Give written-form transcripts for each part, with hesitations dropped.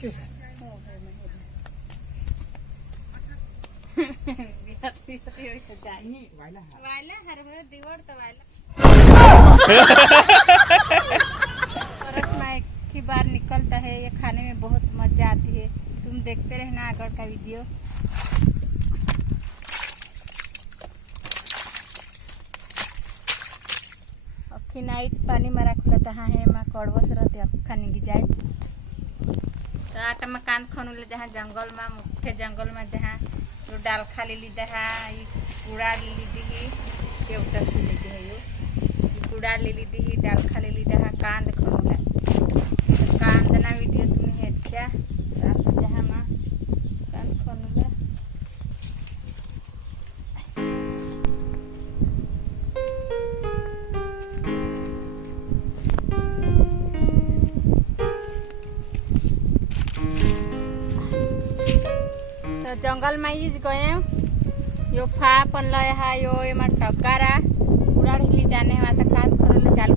की बार निकलता है, ये खाने में बहुत मजा आती है। तुम देखते रहना आगे का वीडियो। अखी नाइट पानी में रखला तहा है मां कड़वस रहते खाने की जाए तो आटा में कान खनुले जहाँ जंगल में मुख्य जंगल में जहाँ जो डाल खा ले ली दहा ये कूड़ा ले ली दी केवटा से ले दी है यो कूड़ा ले ली दी डाल खा ले ली दहा कांद खनुला कांद ना वीडियो तुम्हें हेच्चा तो जहाँ मां कांद खनुला जंगल में ही गए यो फा पन है यो एमा टगारा पूरा हिली जाने है माता कान खरले चालू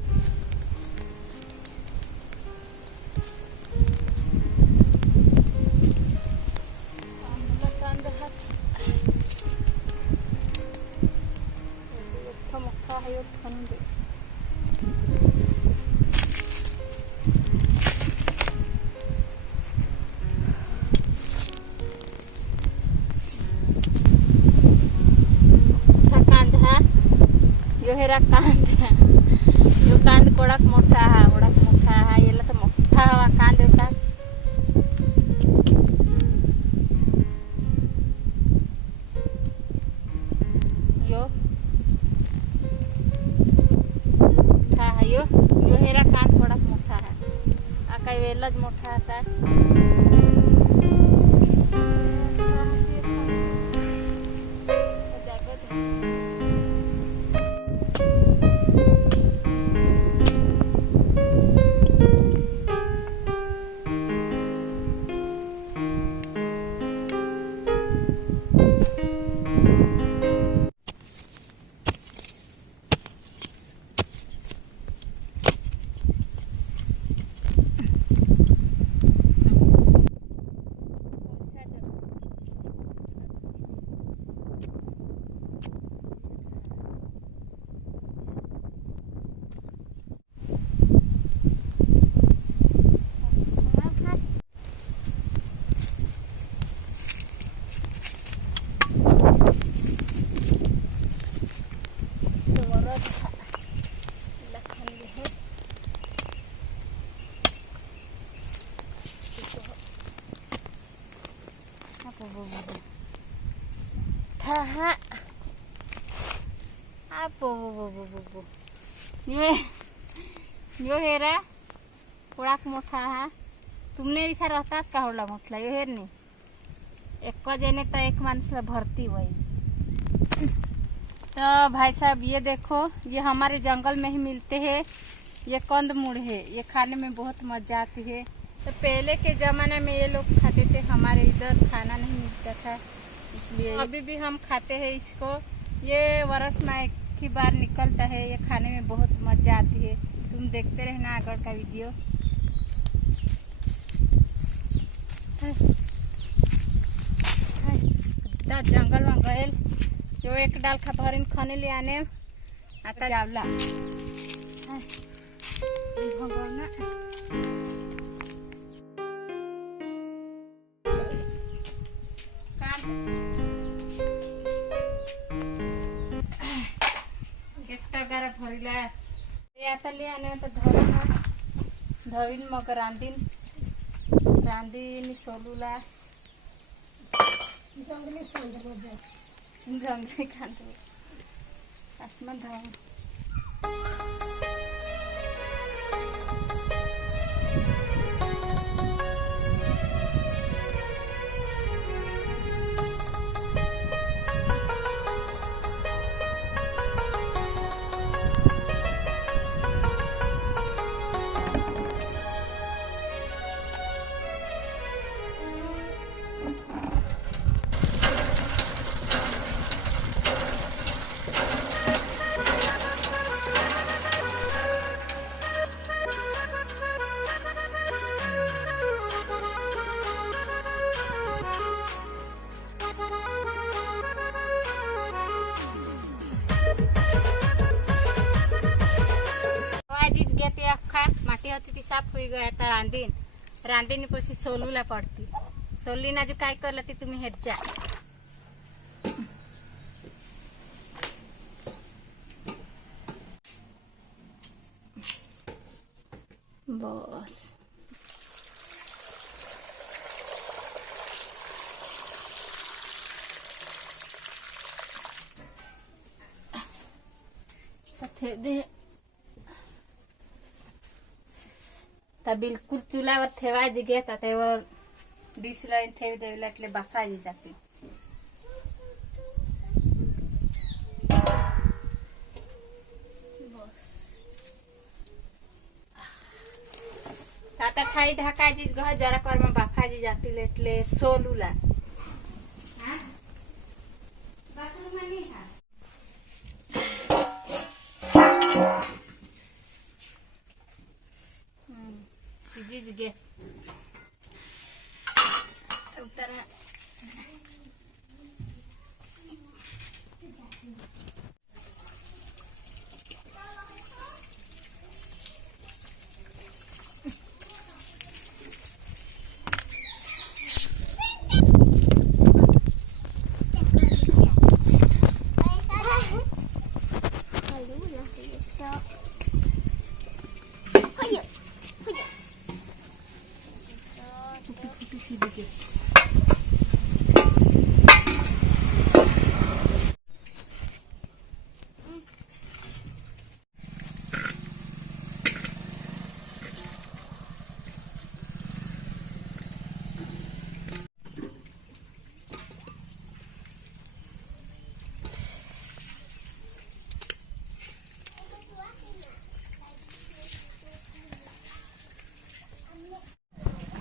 कांद जो कांद कोड़क मोठा है ये तो मोठा हवा कांद होता यो मोठा है यो हेरा कांद कोड़क मोठा है आका वेलज मोठा आता है यो हेरा कोड़ाक मोठा है तुमने ऐसा रहता का होला मोठला यो हेर नहीं एक जने तो एक मानसला भर्ती वही तो भाई साहब ये देखो ये हमारे जंगल में ही मिलते हैं ये कंदमूल है ये खाने में बहुत मजा आती है तो पहले के जमाने में ये लोग खाते थे हमारे इधर खाना नहीं मिलता था इसलिए अभी भी हम खाते हैं इसको ये वर्ष में एक ही बार निकलता है ये खाने में बहुत मजा आती है तुम देखते रहना आगे का वीडियो जंगल में गए जो एक डाल खा भरिन खने ले आने आता जावला भरला आता ले आने तो धविन मग रांधीन सोलूला जंगली कांद आसमान धाव साफ हुई गया था रांधीन पसी सोलूला पड़ती सोली ना जो काय करला ती तुम्ही हेत जा बस दे ता बिलकुल चुलावर ठेवायची घेत त्यावर डिश लाईन ठेवी देवीला એટલે बाफायची जाते आता खाई ढाकायची घर जरा कर में बाफायची जाती એટલે सोलूला हां बाथरूम में नहीं है सीजीज गे उतर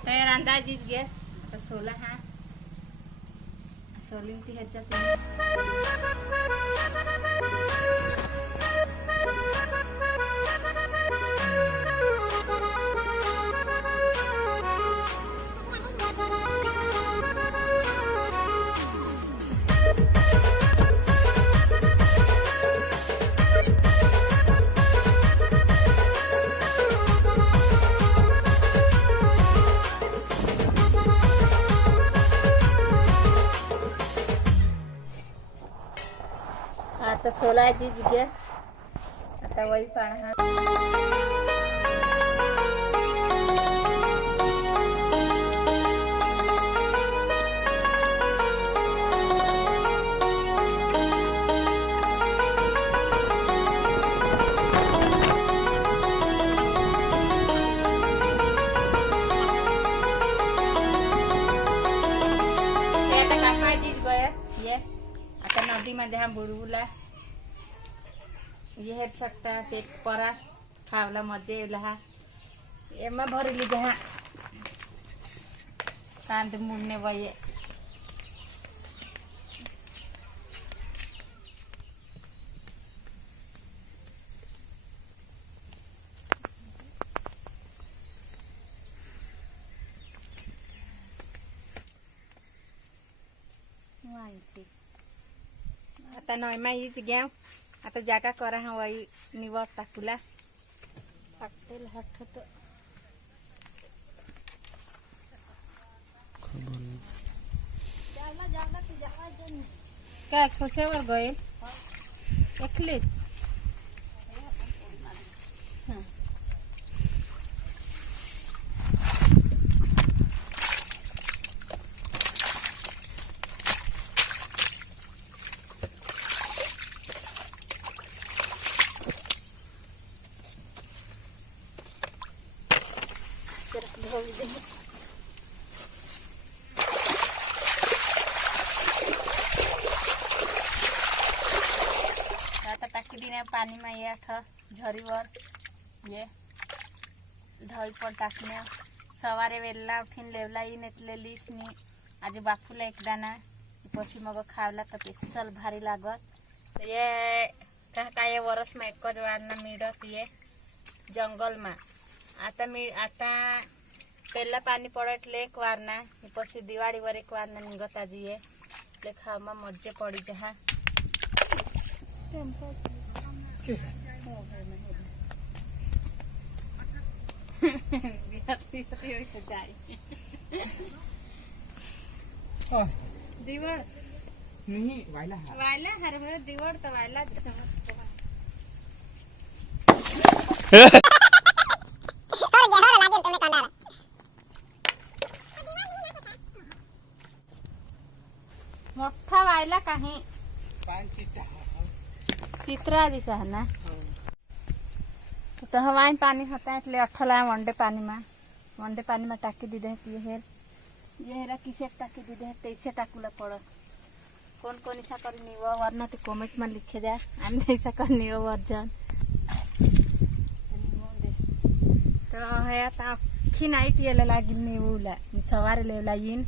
तयार अंदाजीच घे आता सोला हा सोलिंग ती ह्याच्यात आता सोलायचीच घे आता वही पाणी हा आता नदी में जहाँ बुड़बुला ये हेर सकता से परा खावला मजे लहा एमा भरली जहाँ कांद मुड़ने वये आता नयमा हीच घ्या आता जागा करा हा वही निवड टाकूला हटेल हटत काय खोसेवर गए एकले आता टाकी दिने पानी में ये झरीवर ये धई पर टाकने सवारे वेला उठीन लेवला इन एतले लिसनी आज बाफूला एक दाना पसी मग खावला तो स्पेशल भारी लागत तो ये कहता ये वर्ष में एक वारना मिळत ये जंगल में आता पहला पानी पड़े एक वारना पसी दिवाड़ी वर एक वारना निगत आज ये ले खावा मजे पड़ी जहाँ दिवड नहीं वायला वायला हरभरा दिवड तर वायला मोठा वायला काही चित्रा दिसा है ना तो हवाई पानी होता है इसलिए अठला वनडे पानी में टाकी दी दे ये हेरा किसे टाकी दी दे तैसे टाकूला पड़ कौन कौन ऐसा करनी वो वरना तो कमेंट में लिखे जाए हम ऐसा करनी वो वर्जन तो है तो अखी नाइट ये लगी नीवूला सवारे लेवला इन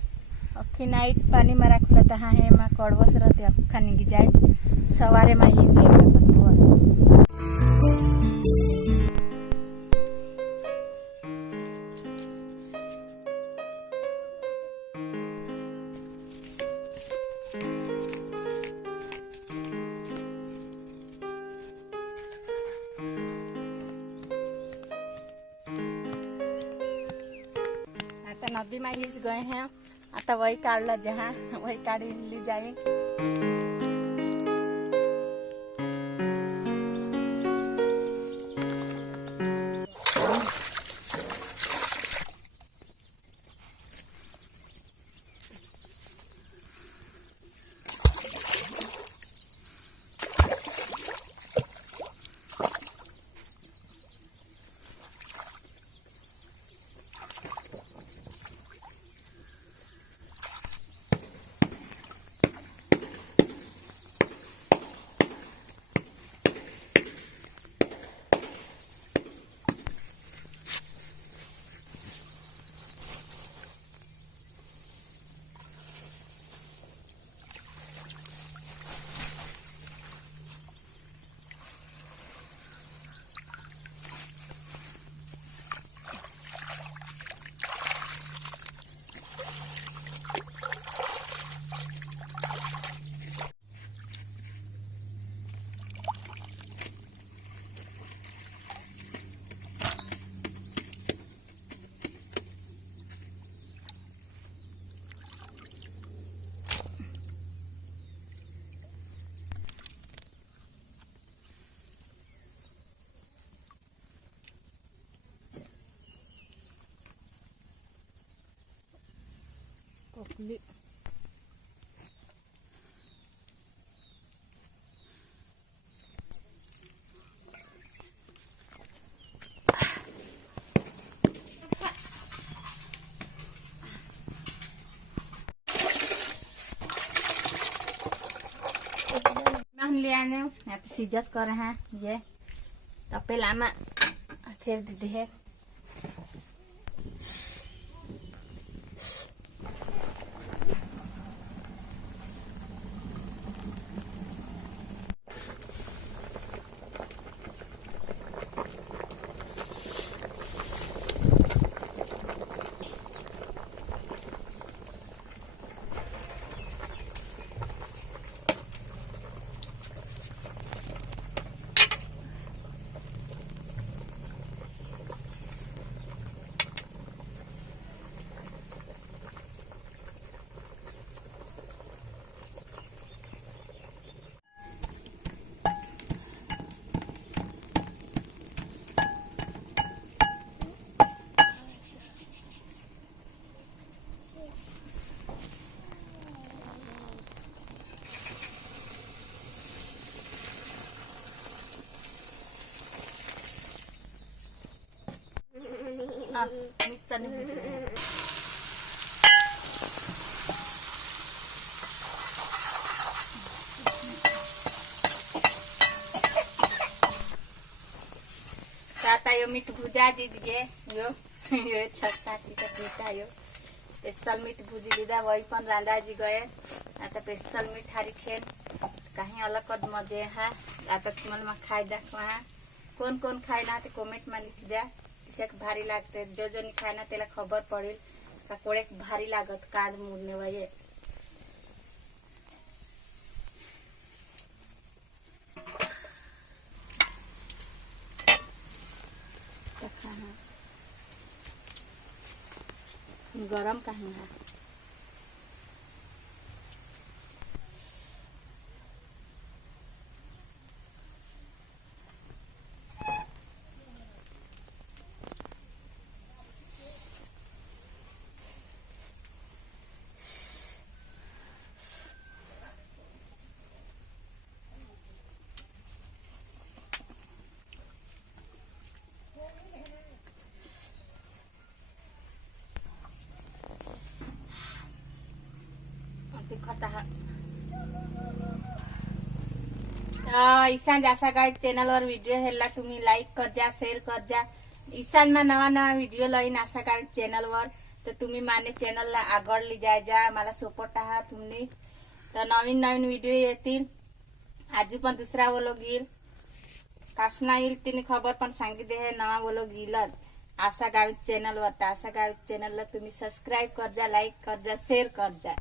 अखी नाइट पानी में रखला तो हाँ है माँ कड़वस रहते अखा निगी जाए सवारे में इन नदी में हिच गए हैं आता वही काढ़ला जहाँ वही काढ़ी ली जाए कोकली ले आने यहाँ पे सिजत कर रहे हैं ये तपेला में फिर दीदी है मिक्सर नहीं यो मीट भुजा दीजिए यो यो छत्ता की सब यो स्पेशल मीट भुजी लीदा वही पन रांधा जी गए आता स्पेशल मीट हारी खेन कहीं अलग कद मजे है आता तुमन में खाई देख वहाँ कौन कौन खाई ना तो कमेंट में लिख जा इसे भारी लागते जो जो नहीं खाए ना तेला खबर पड़ी का कोड़े भारी लागत काद मुड़ने वाले गरम काही हा तिखट हा ईशान जैसा गाइस चैनल और वीडियो हेला तुम्ही लाइक कर जा शेअर कर जा ईशान मा नवा नवा व्हिडिओ लाईन असा गाइस चॅनल वर तर तुम्ही माने चॅनलला आगळ ली जा मला सपोर्ट आहात तुम्ही तर नवीन नवीन व्हिडिओ येतील आजू पण दुसरा व्लॉग येईल कासना येईल तिने खबर पण सांगितले हे नवा व्लॉग येईल आशा गावित चॅनल वर आशा गावित चॅनलला तुम्ही सबस्क्राईब कर जा लाईक कर जा शेअर कर जा